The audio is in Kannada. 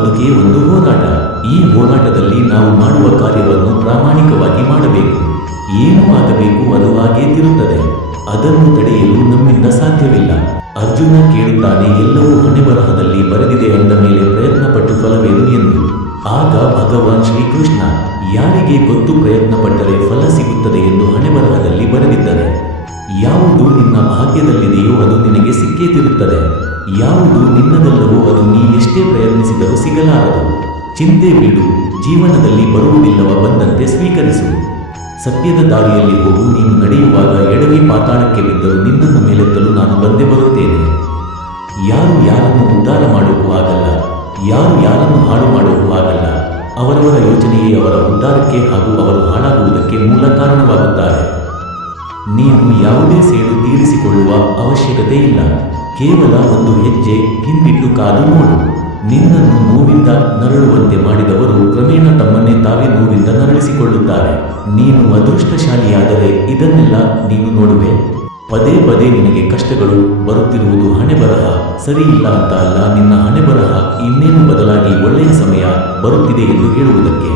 ಬದುಕೇ ಒಂದು ಹೋರಾಟ. ಈ ಹೋರಾಟದಲ್ಲಿ ನಾವು ಮಾಡುವ ಕಾರ್ಯವನ್ನು ಪ್ರಾಮಾಣಿಕವಾಗಿ ಮಾಡಬೇಕು. ಏನು ಆಗಬೇಕು ಅದು ಹಾಗೇ ತಿರುತ್ತದೆ. ಅದನ್ನು ತಡೆಯಲು ನಮ್ಮಿಂದ ಸಾಧ್ಯವಿಲ್ಲ. ಅರ್ಜುನ ಕೇಳುತ್ತಾನೆ, ಎಲ್ಲವೂ ಹಣೆಬರಹದಲ್ಲಿ ಬರೆದಿದೆ ಅಂದ ಮೇಲೆ ಪ್ರಯತ್ನ ಪಟ್ಟು ಫಲವೇನು ಎಂದು. ಆಗ ಭಗವಾನ್ ಶ್ರೀಕೃಷ್ಣ, ಯಾರಿಗೆ ಗೊತ್ತು ಪ್ರಯತ್ನ ಪಟ್ಟರೆ ಫಲ ಸಿಗುತ್ತದೆ ಎಂದು ಹಣೆಬರಹದಲ್ಲಿ ಬರೆದಿದ್ದಾರೆ. ಯಾವುದು ನಿನ್ನ ಭಾಗ್ಯದಲ್ಲಿದೆಯೋ ಅದು ನಿನಗೆ ಸಿಕ್ಕೇ ತಿರುತ್ತದೆ. ಯಾವುದು ನಿನ್ನದಲ್ಲವೋ ಅದು ನೀ ಎಷ್ಟೇ ಪ್ರಯತ್ನಿಸಿದರೂ ಸಿಗಲಾರದು. ಚಿಂತೆ ಬಿಡು, ಜೀವನದಲ್ಲಿ ಬರುವುದಿಲ್ಲವ ಬಂದಂತೆ ಸ್ವೀಕರಿಸು. ಸತ್ಯದ ದಾರಿಯಲ್ಲಿ ಹೋಗು, ನೀನು ನಡೆಯುವಾಗ ಎಡವಿ ಪಾತಾಳಕ್ಕೆ ಬಿದ್ದರೂ ನಿನ್ನನ್ನು ಮೇಲೆತ್ತಲು ನಾನು ಬಂದೇ ಬರುತ್ತೇನೆ. ಯಾರು ಯಾರನ್ನು ಉದ್ಧಾರ ಮಾಡೋಕ್ಕೂ ಆಗಲ್ಲ ಯಾರು ಯಾರನ್ನು ಹಾಳು ಮಾಡೋಕ್ಕೂ ಆಗಲ್ಲ ಅವರವರ ಯೋಚನೆಯೇ ಅವರ ಉದ್ಧಾರಕ್ಕೆ ಹಾಗೂ ಅವರು ಹಾಳಾಗುವುದಕ್ಕೆ ಮೂಲ ಕಾರಣವಾಗುತ್ತಾರೆ. ನೀನು ಯಾವುದೇ ಸೇಡು ತೀರಿಸಿಕೊಳ್ಳುವ ಅವಶ್ಯಕತೆ ಇಲ್ಲ ಕೇವಲ ಒಂದು ಹೆಜ್ಜೆ ಹಿಂದಿಟ್ಟು ಕಾದು ನೋಡು. ನಿನ್ನನ್ನು ನೋವಿಂದ ನರಳುವಂತೆ ಮಾಡಿದವರು ಕ್ರಮೇಣ ತಮ್ಮನ್ನೇ ತಾವೇ ನೋವಿಂದ ನರಳಿಸಿಕೊಳ್ಳುತ್ತಾರೆ. ನೀನು ಅದೃಷ್ಟಶಾಲಿಯಾದರೆ ಇದನ್ನೆಲ್ಲ ನೀನು ನೋಡುವೆ. ಪದೇ ಪದೇ ನಿನಗೆ ಕಷ್ಟಗಳು ಬರುತ್ತಿರುವುದು ಹಣೆ ಬರಹ. ಸರಿ ಇಲ್ಲ ಅಂತ ಅಲ್ಲ, ನಿನ್ನ ಹಣೆ ಬರಹ ಇನ್ನೇನು ಬದಲಾಗಿ ಒಳ್ಳೆಯ ಸಮಯ ಬರುತ್ತಿದೆ ಎಂದು ಹೇಳುವುದಕ್ಕೆ.